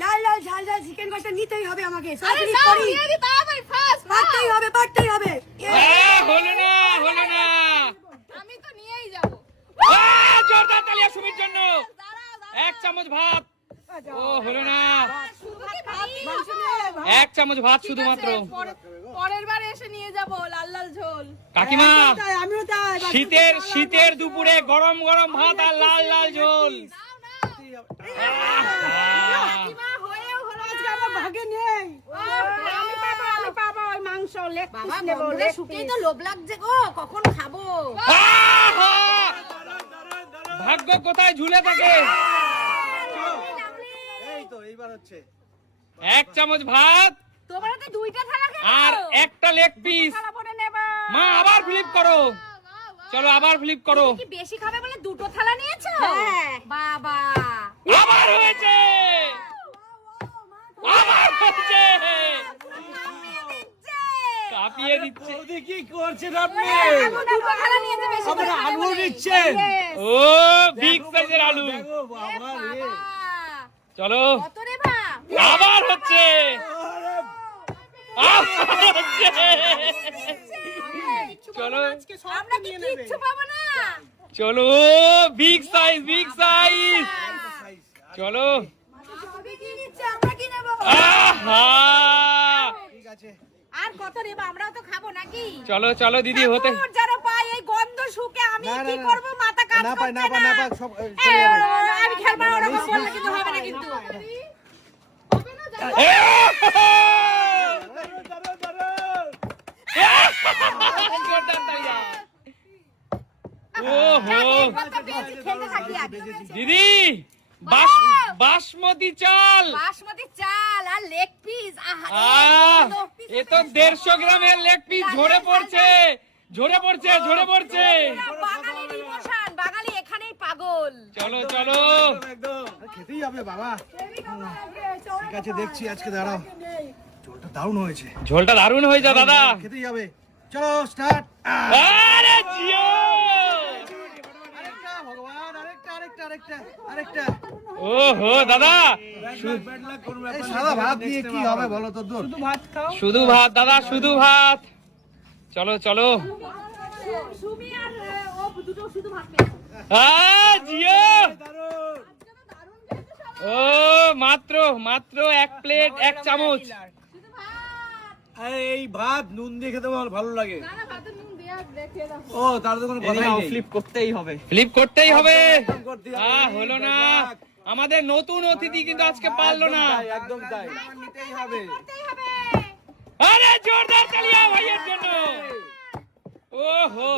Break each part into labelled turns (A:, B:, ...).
A: লাল লাল ঝাল ঝাল চিকেন কষা নিতেই হবে আমাকে।
B: আরে
A: সরাসরি
B: নাও
A: করি।
B: নিয়ে দি তাড়াতাড়ি ফাস্ট
A: পারতেই হবে পারতেই হবে।
C: হলো না হলো না।
B: আমি তো নিয়েই যাব।
C: জোরদার তালিয়া সুমির জন্য। এক চামচ ভাত। ও হলো না। এক চামচ ভাত শুধুমাত্র।
B: পরের বার এসে নিয়ে যাব লাল লাল ঝোল।
C: কাকিমা
A: আমিও তাই, আমিও তাই বাসপতি
C: শীতের শীতের দুপুরে গরম গরম ভাত আর লাল লাল ঝোল। আহ,
B: মা হয়েও হলো
A: আজকে আমার ভাগে নেই।
B: আমি পাবো আমি পাবো ওই মাংস লেগ পিস নেব
A: শুকিয়ে
B: তো লোভ লাগছে গো কখন খাব?
C: ভাগ্য কোথায় ঝুলে থাকে?
D: এইবার হচ্ছে।
C: এক চামচ ভাত
B: তোমরা তো দুইটা থালা খেয়ে
C: আর একটা লেগ পিস মা আবার ফ্লিপ করো। চলো আবার ফ্লিপ করো।
B: কি বেশি খাবে বলে দুটো থালা নিয়েছো? বাবা।
C: আবার হয়েছে। আবার হয়েছে কাঁপিয়ে দিচ্ছে।
D: বৌদি কি করছেন আপনি?
B: দুটো থালা নিয়েছে বেশি করে
D: আলু নিচ্ছেন
C: ও বিগ সাইজের আলু।
D: বাবা রে।
C: চলো।
B: কত
C: আবার হচ্ছে।
D: আরে
C: আবার হচ্ছে। চলো।
B: আমরা কি কিচ্ছু পাবো না?
C: চলো বিগ সাইজ বিগ সাইজ চলো।
A: সবই কি নিচ্ছে? আমরা কি নেব?
C: আহা!
D: ঠিক আছে।
B: আর কত রে আমরাও তো খাব নাকি?
C: চলো চলো দিদি হতে।
B: পাই এই গন্ধ শুকে আমি
D: না, না,
B: কি করব? মাথা কাজ
D: না না
B: করছে
D: পাই,
B: না
D: না। পাই, সব।
B: আমি খেলব ওরকম বললে কিন্তু হবে না কিন্তু।
C: দিদি বাসমতি চাল।
B: বাসমতি চাল আর লেগ পিস
C: এ তো দেড়শো গ্রামের লেগ পিস ঝরে পড়ছে ঝরে পড়ছে ঝরে পড়ছে
B: বাঙালির ইমোশন বাঙালি এখানেই পাগল
C: চলো চলো
D: একদম খেতেই হবে বাবা ঠিক আছে দেখছি আজকে দাঁড়াও জলটা দারুণ হয়েছে
C: ঝোলটা দারুণ হয়ে যা দাদা
D: খেতেই হবে চলো স্টার্ট
C: আরে জিও
D: আরেকটা ভগবান আরেকটা আরেকটা আরেকটা আরেকটা
C: ওহো দাদা
D: ভাত দিয়ে কি হবে বলো তো
C: শুধু ভাত দাদা শুধু ভাত চলো চলো
B: সুমি আর ও দুটো শুধু ভাত পেয়েছে
C: আহ, জিও! ও মাত্র মাত্র এক প্লেট এক চামচ।
B: শুধু ভাত
D: আরে এই ভাত নুন দিয়ে খেতে ভালো লাগে।
B: না না ভাতের নুন দেয়া দেখে দাও
D: ও তার তো কোনো কথাই
E: ফ্লিপ করতেই হবে।
C: ফ্লিপ করতেই হবে। আহ হলো না। আমাদের নতুন অতিথি কিন্তু আজকে পারল না।
D: একদম তাই নিতেই হবে।
C: আরে জোরদার তালিয়া ভাইয়ের জন্য। ওহো।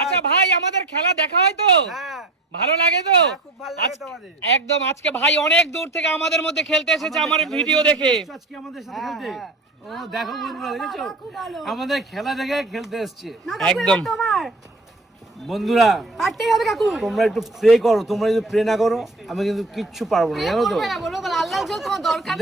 C: আচ্ছা ভাই আমাদের খেলা দেখা হয় তো?
D: হ্যাঁ।
C: ভালো লাগে তো?
D: খুব ভালো লাগে
C: আজ-
D: তোমাদের।
C: একদম আজকে ভাই অনেক দূর থেকে আমাদের মধ্যে খেলতে এসেছে আমার ভিডিও দেখে।
D: আজকে আমাদের সাথে খেলতে? ও দেখো বন্ধুরা দেখেছ? আমাদের খেলা দেখে খেলতে এসছে।
C: একদম।
D: বন্ধুরা
A: পারতেই হবে কাকু।
D: তোমরা একটু প্রে করো তোমরা যদি প্রে না করো আমি কিন্তু কিচ্ছু পারব না জানো তো?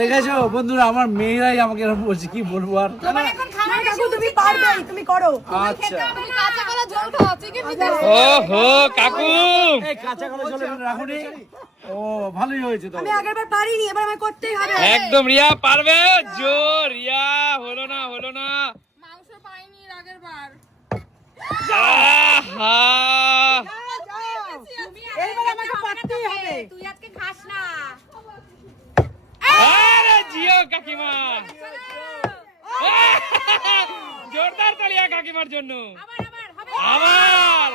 D: দেখেছ? বন্ধুরা আমার মেয়েরাই আমাকে এরকম বলছে কি বলব আর?
B: তোমার এখন
A: না
B: খাওয়া
A: কাকু তুমি পারবে তুমি করো।
D: আচ্ছা।
B: তুমি কাঁচা কলা ঝোল খাও চিকেন দিতে
C: ওহো কাকু!
D: এই কাঁচা কলা জলে রাখুনি ও ভালোই হয়েছে তো।
A: আমি আগের বার পারিনি এবার আমায় করতেই হবে।
C: একদম রিয়া পারবে? জোর রিয়া হলো না হলো না।
B: মাংস পাইনি আগের বার
C: জোরদার তালিয়া কাকিমার জন্য।
B: আবার আবার হবে।
C: আবার।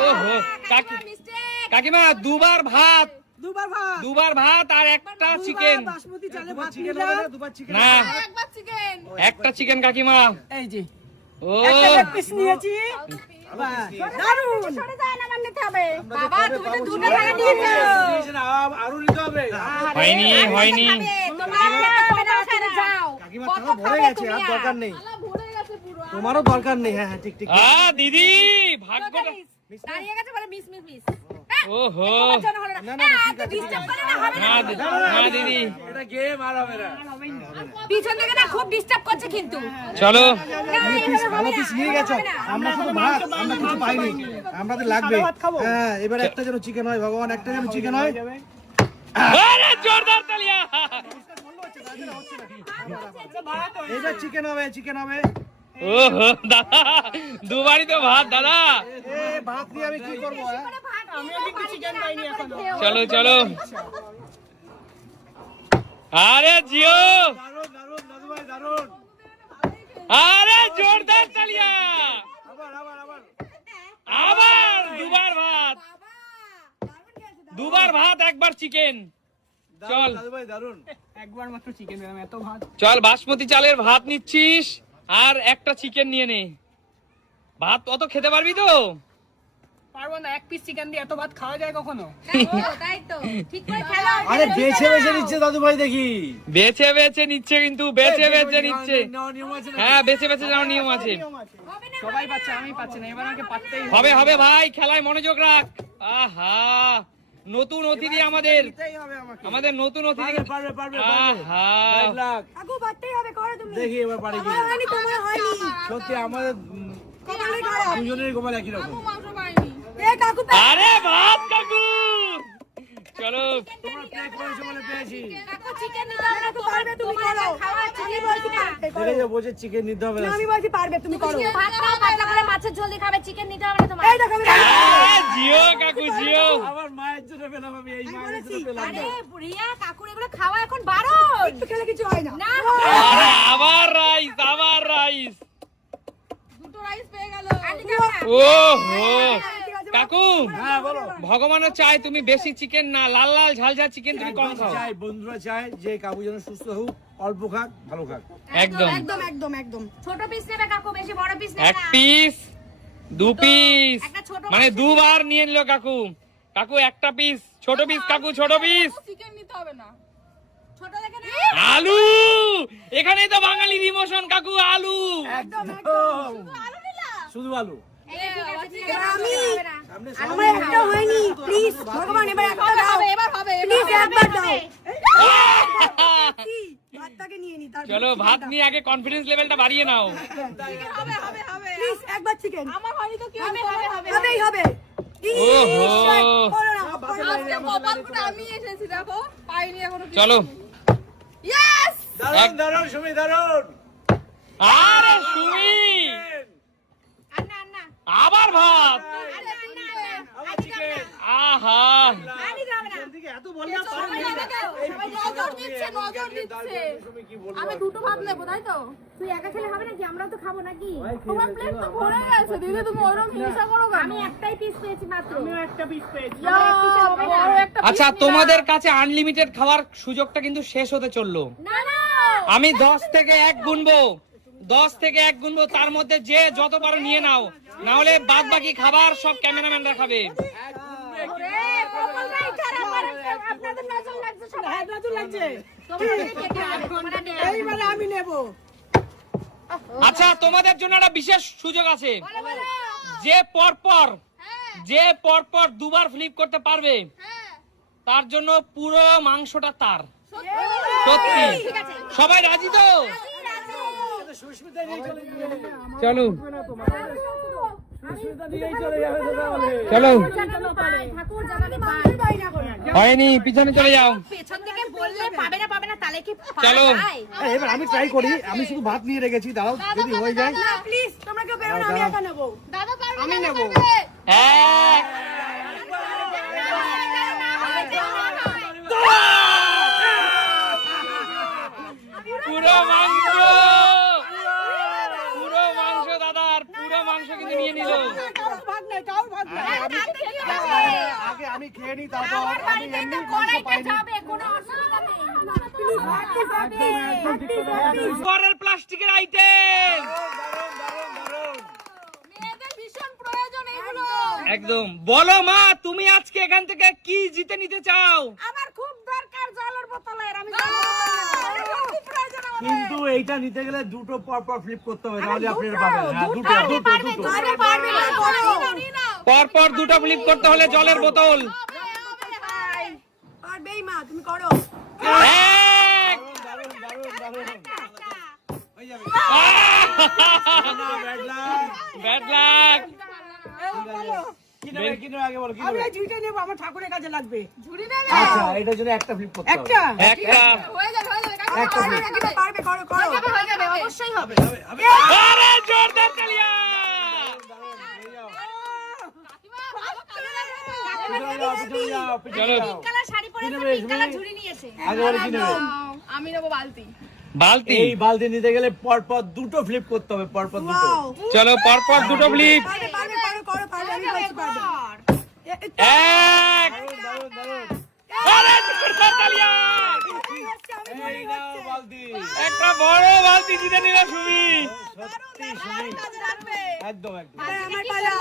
C: ওহো কাকি
B: মিস্টেক
C: কাকিমা দুবার ভাত।
A: দুবার ভাত।
C: দুবার ভাত আর একটা চিকেন
A: বাসমতি চালে ভাত
D: দুবার চিকেন
C: না।
B: একবার চিকেন
C: একটা চিকেন কাকিমা।
A: এই যে।
C: ও।
A: একটা পিস নিয়েছি।
B: সরে যায় না নিতে হবে। বাবা তুমি তো দুটো টাকা
D: আরও নিতে হবে।
C: হয়নি হয়নি।
D: তোমারও দরকার নেই। হ্যাঁ হ্যাঁ ঠিক ঠিক
C: দিদি ভাগ্যটা
B: দাঁড়িয়ে গেছে বলে মিস মিস মিস
C: ওহো
B: না।
D: না, না,
C: দিদি
D: এটা গেম আর হবে না
B: পিছন থেকে না খুব ডিস্টার্ব করছে কিন্তু
C: চলো
D: ভালো পিস নিয়ে গেছো আমরা শুধু ভাত আমরা কিছু পাইনি আমাদের লাগবে হ্যাঁ এবার একটা যেন চিকেন হয় ভগবান একটা যেন চিকেন হয়
C: আরে জোরদার তালিয়া
D: এইবার চিকেন হবে চিকেন হবে
C: ওহো দাদা দুবারই তো ভাত দাদা।
D: ভাত নিয়ে আমি কি করব হ্যাঁ?
C: চলো চলো। আরে জিও। আরে জোরদার তালিয়া
D: আবার
C: দুবার ভাত। দুবার ভাত একবার চিকেন। চল। চল বাসমতি চালের ভাত নিচ্ছিস। আর একটা চিকেন নিয়ে নে। ভাত অত খেতে পারবি তো?
E: পারব না এক পিস চিকেন দিয়ে এত ভাত খাওয়া যায় কখনো?
B: তাই তো ঠিক করে খেলো
D: আরে বেছে বেছে নিচ্ছে দাদু ভাই দেখি।
C: বেছে বেছে নিচ্ছে কিন্তু বেছে বেছে নিচ্ছে।
D: নিয়ম আছে না
C: হ্যাঁ বেছে বেছে যাওয়ার নিয়ম আছে।
E: সবাই পাচ্ছে আমি পাচ্ছি না এবার আমাকে পাততেই হবে।
C: হবে। হবে ভাই খেলায় মনোযোগ রাখ। আহা। নতুন অতিথি আমাদের।
D: এটাই হবে আমাকে।
C: আমাদের নতুন অতিথি।
D: পারবে পারবে দেখি এবার পারি
A: হয়নি
D: সত্যি আমাদের দুজনের গোপাল একই রকম।
C: আরে ভাত কাকু! চলো
A: বলছি
D: চিকেন নিতে হবে।
A: না আমি বলছি পারবে তুমি করো।
B: ভাত খাও পাতলা করে মাছের ঝোল দিয়ে খাবে চিকেন নিতে হবে না তোমার।
A: এই দেখো রান্না
C: আ, জিও কাকু জিও।
D: আমার মায়ের জন্য পেলাম আমি এই মায়ের জন্য পেলাম
B: আরে রিয়া কাকুর এগুলো খাওয়া এখন বারণ।
A: একটু খেলে কিছু হয় না।
B: না।
C: আরে আবার রাইস আবার রাইস
B: দুটো রাইস পেয়ে গেল।
C: ও হো কাকু
D: বলো
C: ভগবানও চায় তুমি বেশি চিকেন না লাল লাল ঝাল ঝাল চিকেন তুমি কম খাও।
D: চাই বন্ধুরা চায় যে কাবু যেন সুস্থ হোক অল্প খাক ভালো খাক।
C: একদম।
A: একদম একদম একদম।
B: ছোট পিস নেবে কাকু বেশি বড় পিস নেবে
C: এক পিস দু পিস মানে দুবার নিয়ে নিল কাকু। কাকু একটা পিস ছোট পিস কাকু ছোট পিস
B: চিকেন নিতে হবে না। ছোট দেখে না।
C: আলু! এখানেই তো বাঙালির ইমোশন কাকু আলু।
D: একদম শুধু আলু।
B: এই ঠিক আছে ঠিক
A: এবার
B: আছে।
A: আমি আমার একটা হয়নি প্লিজ ভগবান এবার একটা দাও।
B: এবার হবে
A: প্লিজ একবার দাও। ভাতটাকে নিয়ে নি তারপর
C: চলো ভাত নিয়ে আগে কনফিডেন্স লেভেলটা বাড়িয়ে নাও।
A: প্লিজ একবার চিকেন
B: আমার হয়নি তো কি হবে? হবে হবে
A: হবেই হবে।
C: ওহো।
A: ঈশ্বর, করো না, করো না।
B: আজকে কপাল ফুটে আমি এসেছি দেখো। পাইনি এখনও
C: চলো।
D: দারুণ দারুণ সুমি দারুণ।
C: আরে সুমি! আবার ভাত। আহা।
B: আমি দুটো ভাত নেব তাই তো? তুই একা খেলে হবে নাকি? আমরাও তো খাব নাকি? তোমার প্লেট তো ভরে গেছে দিদি তুমি ওরকম হিংসা করো আমি একটাই পিস পেয়েছি মাত্র।
E: আমিও একটা পিস পেয়েছি।
C: আচ্ছা তোমাদের কাছে আনলিমিটেড খাওয়ার সুযোগটা কিন্তু শেষ হতে চলল।
B: না না।
C: আমি দশ থেকে এক গুনবো। দশ থেকে এক গুনবো তার মধ্যে যে যত পারো নিয়ে নাও। না হলে বাদ বাকি খাবার সব ক্যামেরাম্যানরা খাবে। আচ্ছা তোমাদের জন্য একটা বিশেষ সুযোগ আছে। যে পরপর যে পরপর দুবার ফ্লিপ করতে পারবে, তার জন্য পুরো মাংসটা তার।
B: সত্যি।
C: সবাই রাজি তো?
D: চলে
C: চলো। হয়নি পিছনে চলে যাও।
B: পেছন থেকে বললে পাবে না পাবে না তাহলে কি পারা
C: চলো।
D: এবার আমি ট্রাই করি। আমি শুধু ভাত নিয়ে রেখেছি দাঁড়াও যদি হয়ে যায়।
A: প্লিজ তোমরা কেউ বেরো না আমি একা নেব।
B: দাদা
D: আমি নেব।
B: পারবে।
C: পুরো মাংস পুরো মাংস দাদার পুরো মাংস কিন্তু নিয়ে নিল।
A: ভাগ নাই কারোর ভাগ নাই
B: আরে তাতে কি হবে?
D: আগে আমি খেয়ে নিই তারপর আমি এমনি মাংস
B: কড়াইটা যাবে, কোনো অসুবিধা নেই।
C: পরের প্লাস্টিকের আইটেম
B: মেয়েদের ভীষণ প্রয়োজন এগুলো।
C: একদম। বলো মা তুমি আজকে এখান থেকে কি জিতে নিতে চাও?
A: আমার খুব দরকার জলের বোতলের আমি
B: আমার খুব প্রয়োজন আমার।
D: কিন্তু এইটা নিতে গেলে দুটো পর পর ফ্লিপ করতে হবে তাহলে আপনি পাবেন। হ্যাঁ দুটো। দুটো
B: পারবে,
D: দুটো।
B: নাও।
C: পরপর দুটো ফ্লিপ করতে হলে জলের বোতল।
A: পারবেই মা তুমি করো।
C: ব্যাড লাক
E: ঠাকুরের কাছে লাগবে।
D: আচ্ছা এটার জন্য একটা ফ্লিপ করতে হবে।
E: একটা।
C: একটা
B: হয়ে যাবে পারবে,
A: করো করো।
B: হয়ে যাবে, অবশ্যই হবে।
C: আরে জোরদার
B: আমি নেব বালতি।
C: বালতি?
D: এই বালতি নিতে গেলে পরপর দুটো ফ্লিপ করতে হবে পরপর দুটো।
C: চলো পরপর দুটো ফ্লিপ এক। একটা বড় বালতি জিতে নিলে সুমি।
D: সত্যি শুনি একদম একদম
A: আমার পালা।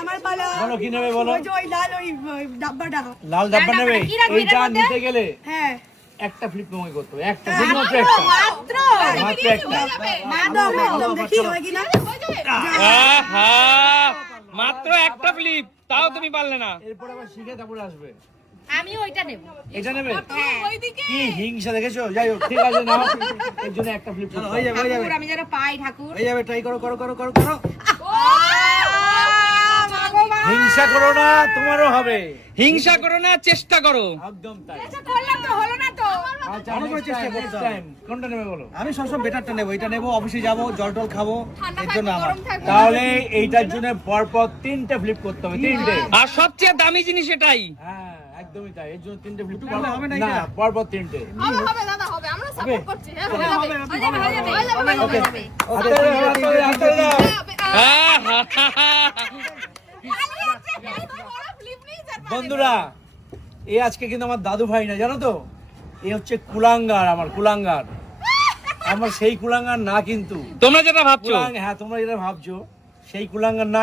A: আমার পালা।
D: বলো কি নেবে বলো?
A: ওই লাল ওই ওই ডাব্বাটা।
D: লাল ডাব্বা নেবে?
B: কি রাখবি
D: এইটা
B: এটার মধ্যে?
D: নিতে গেলে
A: হ্যাঁ।
D: একটা ফ্লিপ তোমাকে করতে হবে একটা। শুধুমাত্র একটা?
B: মাত্র।
D: মাত্র একটা।
A: একদম একদম। দেখি হয় কিনা?
C: মাত্র একটা ফ্লিপ তাও তুমি পারলে না।
D: এরপর আবার শিখে তারপরে আসবে।
B: আমি ওইটা নেব।
D: এটা নেবে?
B: ওইদিকে।
D: কি হিংসা দেখেছ? যাই হোক ঠিক আছে নাও। এর জন্য একটা ফ্লিপ হয়ে যাবে হয়ে যাবে।
B: আমি যেন পাই ঠাকুর।
D: হয়ে যাবে ট্রাই করো করো করো হিংসা করো না তোমারও হবে
C: হিংসা করো না চেষ্টা করো
D: একদম তাই
B: আচ্ছা করলাম তো হলো না তো
D: আচ্ছা অনেক চেষ্টা করতে টাইম কোনটা নেবে বলো
F: আমি সবসময় বেটারটা নেব এটা নেব অফিসে যাব জল টল খাব
B: ঠান্ডা
F: এর জন্য আমার
D: তাহলে এইটার জন্য পরপর তিনটে ফ্লিপ করতে হবে তিনটে
C: আর সবচেয়ে দামি জিনিস এটাই
D: হ্যাঁ একদমই তাই এর জন্য তিনটে ফ্লিপ
F: করলে হবে না
D: না পরপর তিনটে
B: হবে হবে দাদা হবে আমরা সাপোর্ট করছি হ্যাঁ হয়ে হয়ে হয়ে হয়ে
D: বন্ধুরা এ আজকে কিন্তু আমার দাদু ভাই না জানো তো? এ হচ্ছে কুলাঙ্গার আমার কুলাঙ্গার। আমার সেই কুলাঙ্গার না কিন্তু।
C: তোমরা যেটা ভাবছ।
D: হ্যাঁ তোমরা যেটা ভাবছ সেই কুলাঙ্গার না।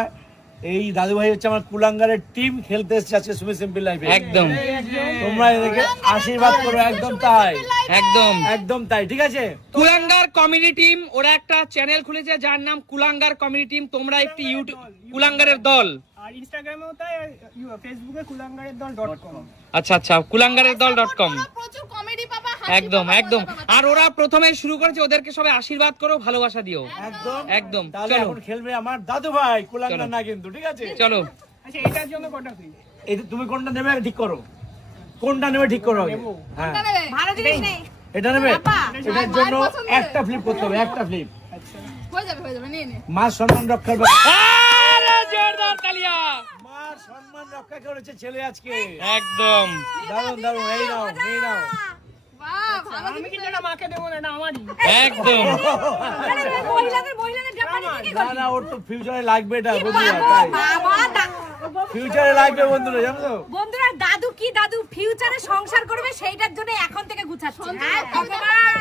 D: এই দাদু ভাই হচ্ছে আমার কুলাঙ্গারের টিম খেলতে এসেছে আজকে সুমি সিম্পল লাইফে
C: একদম।
D: তোমরা এদেরকে আশীর্বাদ করো একদম তাই।
C: একদম।
D: একদম তাই ঠিক আছে?
C: কুলাঙ্গার কমেডি টিম ওরা একটা চ্যানেল খুলেছে যার নাম কুলাঙ্গার কমেডি টিম তোমরা একটি ইউটিউব কুলাঙ্গারের দল।
E: আর ইনস্টাগ্রামেও তাই ইউ- ফেসবুকে কুলাঙ্গারের দল ডট কম
C: আচ্ছা আচ্ছা কুলাঙ্গারের দল ডট কম
B: প্রচুর কমেডি পাবা হাসি
C: একদম
B: পাবা,
C: একদম
B: মজা পাবা।
C: আর ওরা প্রথমে শুরু করেছে ওদেরকে সবাই আশীর্বাদ করো ভালোবাসা দিও।
D: একদম।
C: একদম
D: তাহলে
C: চলো।
D: এখন খেলবে আমার দাদু ভাই কুলাঙ্গার
C: চলো।
D: না কিন্তু ঠিক আছে?
C: চলো।
E: আচ্ছা এটার জন্য কটা ফ্রি
D: এই যে তুমি কোনটা নেবে ঠিক করো। কোনটা নেবে ঠিক করো আগে। হ্যাঁ।
B: কোনটা নেবে? ভালো জিনিস নেই।
D: এটা নেবে?
B: বাবা,
D: এটার জন্য
B: পছন্দের।
D: একটা ফ্লিপ করতে হবে একটা ফ্লিপ
B: হয়ে যাবে হয়ে যাবে নিয়ে নে।
D: মা সম্মান রক্ষার ব্যাপার-
C: আরে জোরদার তালিয়া।
D: মা সম্মান রক্ষা করেছে ছেলে আজকে।
C: একদম।
D: দারুণ দারুণ এই নাও এই নাও।
B: বাহ ভালো
E: আমি কিন্তু এটা মাকে দেবো না আমারই।
C: একদম।
B: মহিলাদের মহিলাদের
D: না না ওর তো ফিউচারে লাগবে এটা বুঝলি? তাই। ফিউচারে লাগবে বন্ধুরা জানো তো?
B: বন্ধুরা দাদু কি দাদু ফিউচারে সংসার করবে সেইটার জন্য এখন থেকে গুছাচ্ছে। হ্যাঁ ভগবান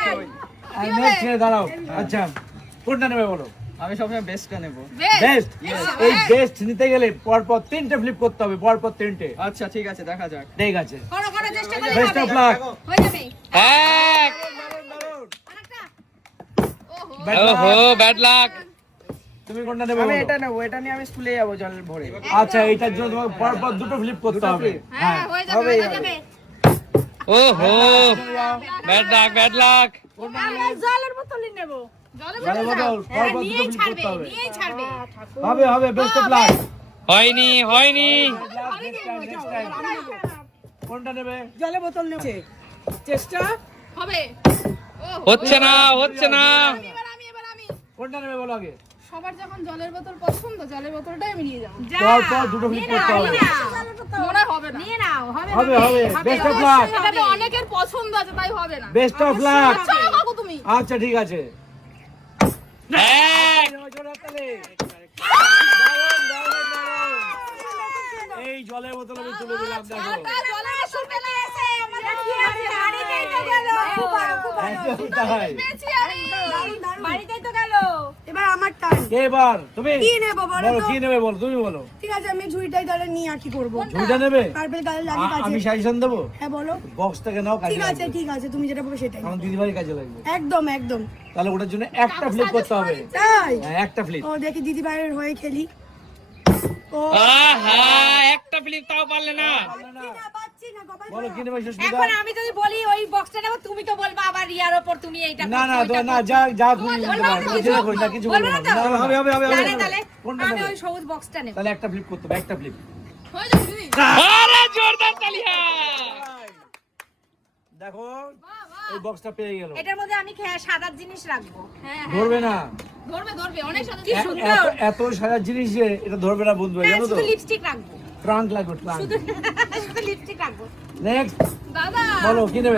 D: আচ্ছা কোনটা নেবে বলো?
F: আমি সবসময় বেস্টটা নেব।
D: বেস্ট এই বেস্ট নিতে গেলে পরপর তিনটে ফ্লিপ করতে হবে পরপর তিনটে।
F: আচ্ছা ঠিক আছে দেখা যাক।
D: ঠিক আছে।
B: করো করো চেষ্টা করে
D: বেস্ট অফ লাক
B: হয়ে যাবে।
C: এক
B: আরেকটা। ওহো
C: ওহো ব্যাড লাক
D: তুমি কোনটা নেবে
F: আমি এটা নেব এটা নিয়ে আমি স্কুলে যাব জল ভরে।
D: আচ্ছা এইটার জন্য তোমাকে পরপর দুটো ফ্লিপ করতে হবে।
B: হ্যাঁ। হয়ে যাবে হয়ে যাবে।
C: ওহো ব্যাড লাক ব্যাড লাক
B: জলের বোতলই নেব। জলের
D: জলের বোতল,
B: হ্যাঁ,
D: করতে হবে। হবে বেস্ট অফ লাক
C: হয়নি হয়নি।
D: কোনটা নেবে?
E: জলে বোতল নেবে চেষ্টা।
B: হবে।
C: হচ্ছে না হচ্ছে না।
B: আমি এবার আমি
D: কোনটা নেবে বলো আগে?
B: সবার যখন জলের বোতল পছন্দ জলের বোতলটাই আমি নিয়ে যাব।
D: পরপর দুটো ফ্লিপ করতে হবে।
B: মনে হবে না। নিয়ে নাও হবে
D: হবে হবে বেস্ট অফ লাক
B: এটাতে অনেকের পছন্দ আছে তাই হবে না।
D: বেস্ট অফ লাক
B: আচ্ছা তুমি।
D: আচ্ছা ঠিক আছে। এই জলের বোতল আমি তুলে দিলাম দেখো।
B: আছে বাড়িতেই তো গেল।
A: এবার আমার টার্ন
D: এবার তুমি?
A: কি নেব বলো
D: বলো কি নেবে বলো তুমি বলো।
A: ঠিক আছে আমি ঝুড়িটাই তাহলে নিয়ে আর কি করব?
D: ঝুঁটা নেবে?
A: পার্পেল কালার
D: আমি সাজেশন দেবো?
A: হ্যাঁ বলো।
D: বক্স থেকে নাও কাজে
A: ঠিক আছে ঠিক আছে তুমি যেটা বলবে সেটাই।
D: কারণ দিদিভাইয়ের কাজে লাগবে।
A: একদম একদম।
D: তাহলে ওটার জন্য একটা ফ্লিপ করতে হবে।
A: তাই?
D: হ্যাঁ একটা ফ্লিপ
A: ও দেখি দিদি ভাইয়ের হয়ে খেলি।
C: একটা ফ্লিপ তাও পারলে না।
A: পাচ্ছি না, পাচ্ছি না, গোপাল
D: বলো
A: ভাড়া।
D: কি
G: এখন আমি যদি বলি ওই বক্সটা নেব তুমি তো বলবা আবার রিয়ার ওপর তুমি এইটা
D: না না না যা যা খুঁজে নিতে
G: বলব
D: পারো
G: না
D: নিজে করি না কিছু বলব না।
G: বলব না তো?
D: না, না, হবে হবে হবে
G: তাহলে
D: হবে।
G: তাহলে
D: কোনটা
G: আমি ওই সবুজ বক্সটা নেব।
D: তাহলে একটা ফ্লিপ করতে হবে একটা ফ্লিপ
B: হয়ে যাবে
C: আরে জোরদার তালিয়া।
D: দেখো এই বক্সটা পেয়ে গেল।
G: এটার মধ্যে আমি সাদার জিনিস রাখব।
B: হ্যাঁ
D: ধরবে না।
B: ধরবে ধরবে অনেক
G: কি
D: এ-
G: সুন্দর।
D: এত- সাজার জিনিস যে এটা ধরবে না বন্ধু
G: হ্যাঁ,
D: জানো তো
G: লিপস্টিক রাখব।
D: ট্রাঙ্ক লাগবে ট্রাঙ্ক
G: শুধু লিপস্টিক রাখব।
D: নেক্সট
B: দাদা
D: বলো কি নেবে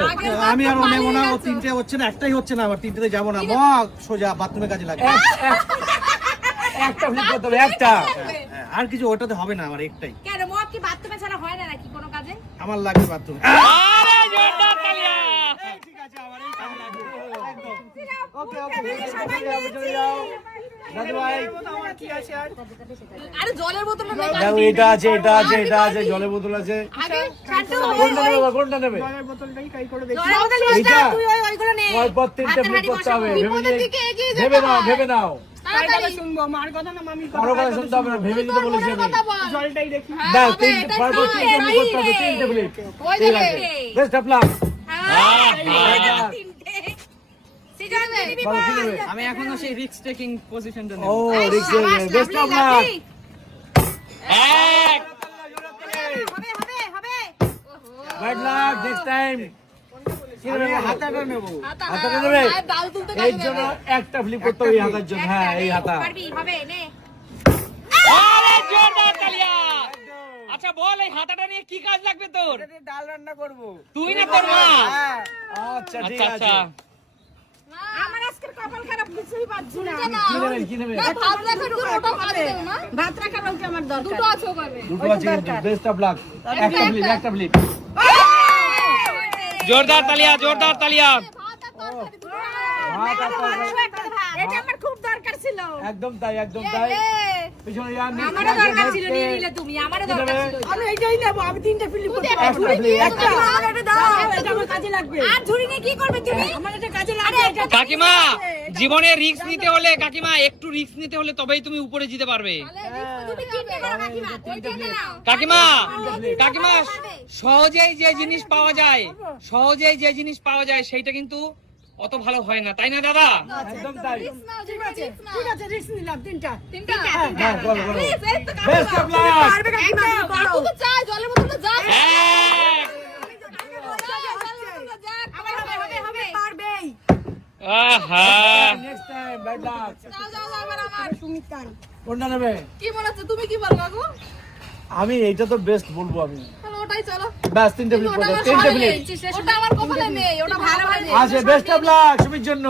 F: আমি আর নেব না ও তিনটে হচ্ছে না একটাই হচ্ছে না আবার তিনটেতে যাব না। মগ সোজা বাথরুমের কাজে লাগবে।
D: এক- এক- একটা ফ্লিপ করতে হবে একটা।
F: হ্যাঁ, আর কিছু ওটাতে হবে না আমার একটাই।
G: কেন মগ কি বাথরুমে ছাড়া হয় না নাকি কোনো কাজে?
F: আমার লাগবে বাথরুম
C: আরে জোরদার তালিয়া
F: ওকে ওকে
D: চলে যাও এটা আছে এটা আছে এটা আছে জলের বোতল আছে কোনটা নেবে কোনটা নেবে পরপর তিনটে ফ্লিপ করতে হবে ভেবে। নাও নাও
B: হ্যাঁ,
D: তিনটে ফ্লিপ ঠিক আছে বেস্ট অফ লাক
C: আহা
G: তিনটে সিজন দিবি
D: বলো কি নেবে
F: আমি এখনও সেই রিস্ক টেকিং পজিশনটা
D: ও
F: নেব
D: রিক্স বেস্ট অফ লাক
C: এক।
G: হবে হবে হবে।
D: গুড লাক নেক্সট টাইম কি নেবে। বলো?
F: হাতাটা নেব
D: হাতাটা নেবে?
B: আর ডাল তুলতে
D: এই
B: কাজে
D: জন্য
B: দেবে।
D: একটা ফ্লিপ করতে হবে হাতার জন্য। হ্যাঁ এই হাতা।
C: আচ্ছা বল এই হাতাটা নিয়ে কি কাজ লাগবে তোর?
F: ডাল রান্না করব।
C: তুই না তোর
D: আচ্ছা ঠিক
C: আচ্ছা
D: আছে।
C: আচ্ছা
G: আমার আজকের কপাল খারাপ কিছুই পাচ্ছি না
B: না,
D: কি নেবে কি নেবে
B: না, ভাত রাখার জন্য ওটাও কাজে দেবে না।
G: ভাত রাখার ওকে আমার দরকার।
B: দুটো আছে ওখানে।
D: দুটো আছে কিন্তু বেস্ট অফ লাক একটা ফ্লিপ একটা। ফ্লিপ
C: জোরদার তালিয়া জোরদার তালিয়া।
B: ভাত আর তরকারি দুটো
D: ভাত আর তরকারি।
G: এটা আমার খুব দরকার ছিল।
D: একদম তাই একদম তাই। পিছনে যান
G: আমারও দরকার ছিল নিয়ে নিলে তুমি আমারও দরকার ছিল।
A: আমি এইটাই নেব আমি তিনটে ফিলিপ করতে
D: একটা
A: আমার এটা দাও। এটা আমার কাজে লাগবে।
G: আর ঝুড়ি নিয়ে কি করবে তুমি?
A: আমার এটা কাজে লাগবে
C: কাকিমা জীবনে রিস্ক নিতে হলে কাকিমা একটু রিস্ক নিতে হলে তবেই তুমি উপরে যেতে পারবে।
G: কাকিমা
C: কাকিমা কাকিমা সহজেই যে জিনিস পাওয়া যায় সহজেই যে জিনিস পাওয়া যায় সেইটা কিন্তু অত ভালো হয় না তাই না দাদা?
D: একদম তাই।
B: ঠিক আছে
A: ঠিক আছে রিস্ক নিলাম তিনটা।
B: তিনটা?
D: হ্যাঁ বলো বলো
B: প্লিজ এই তো কাকু
D: বেস্ট অফ লাক
A: পারবে কাকিমা তুমি করো
B: তো চাই জলের বোতল তো যাক।
C: এক।
G: আবার হবে হবে হবে
A: পারবেই।
C: আহা।
D: নেক্সট টাইম ব্যাড লাক
B: যাও যাও যাও আমার।
A: তুমি কান
D: কোনটা নেবে?
B: কি মনে হচ্ছে তুমি কি বলব কাকু
D: আমি এইটা তো বেস্ট বলব আমি।
B: ওটাই চলো।
D: ব্যাস তিনটে ফ্লিপ
B: ওটা
D: তিনটে ফ্লিপ
B: ওটা আমার কপালে নেই ওটা ভালো ভালো
D: আছে বেস্ট অফ লাক সুমির জন্য।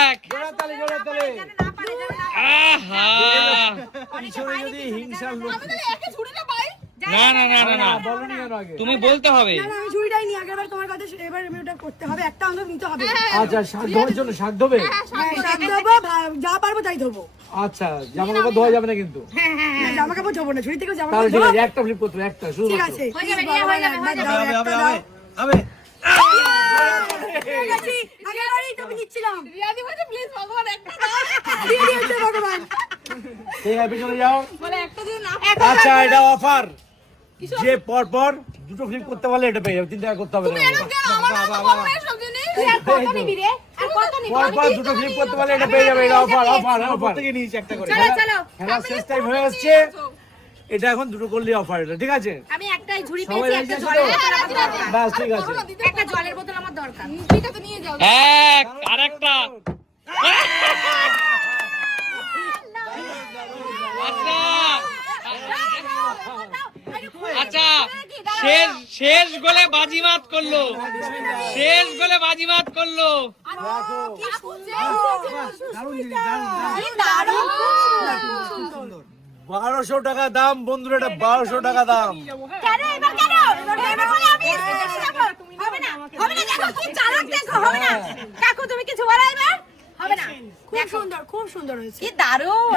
C: এক।
D: জোড়া তালি জোড়া তালি।
G: না পারে যেন না।
C: আহা।
D: পিছনে যদি হিংসার লোক
B: একে ঝুড়িটা পাই।
C: না না না না না।
D: বলনি কেন আগে।
C: তুমি বলতে হবে।
A: না, আমি ঝুড়িটাই নি আগেরবার তোমার কথা এবার আমি ওটা করতে হবে একটা অন্তত নিতে হবে।
D: আচ্ছা শাক ধোয়ার জন্য শাক ধোবে?
A: হ্যাঁ, শাক ভা- যা পারব তাই ধোবো।
D: আচ্ছা জামা কাপড় ধোয়া যাবে না কিন্তু?
A: জামা কাপড় ধোবো না ঝুড়ি থেকে জামা কাপড় ধোবো।
D: একটা ফ্লিপ করতে একটা শুধু
A: ঠিক আছে।
G: হয়ে হয়ে হয়ে।
F: হবে
A: ঠিক আছে,
D: যাও।
B: যদি না
D: আচ্ছা এটা অফার যে পর পর দুটো ফ্লিপ করতে পারলে এটা পেয়ে যাবে তিন টাকা করতে হবে না।
B: এরকম কেন? আমার হাতে কপালে এসব জিনিস।
G: আর কত নিবি রে? আর কত নিবি?
D: পর পর দুটো ফ্লিপ করতে পারলে এটা পেয়ে যাবে এটা অফার অফার অফার
F: থেকে নিয়েছি একটা করে।
G: চলো চলো।
D: খেলা শেষ টাইম হয়ে আসছে। এটা এখন দুটো করলে অফার এটা ঠিক আছে?
G: আমি একটাই ঝুড়ি পেয়েছি একটা জলের বোতল আমার দরকার।
D: ব্যাস ঠিক আছে।
G: একটা জলের বোতল আমার দরকার।
B: ঠিক আছে নিয়ে যাও।
C: এক আরেকটা। আচ্ছা শেষ শেষ গোলে বাজিমাত করল। শেষ গোলে বাজিমাত করল।
D: বারোশো টাকা দাম বন্ধুরা এটা বারোশো টাকা দাম।
G: কেন এবার কেন? এবার হলে আমি এসে যাব। হবে না হবে না দেখো কি চালাক দেখো হবে না। কাকু তুমি কিছু বলো এবার হবে না।
A: খুব সুন্দর খুব সুন্দর হয়েছে।
G: দারুণ।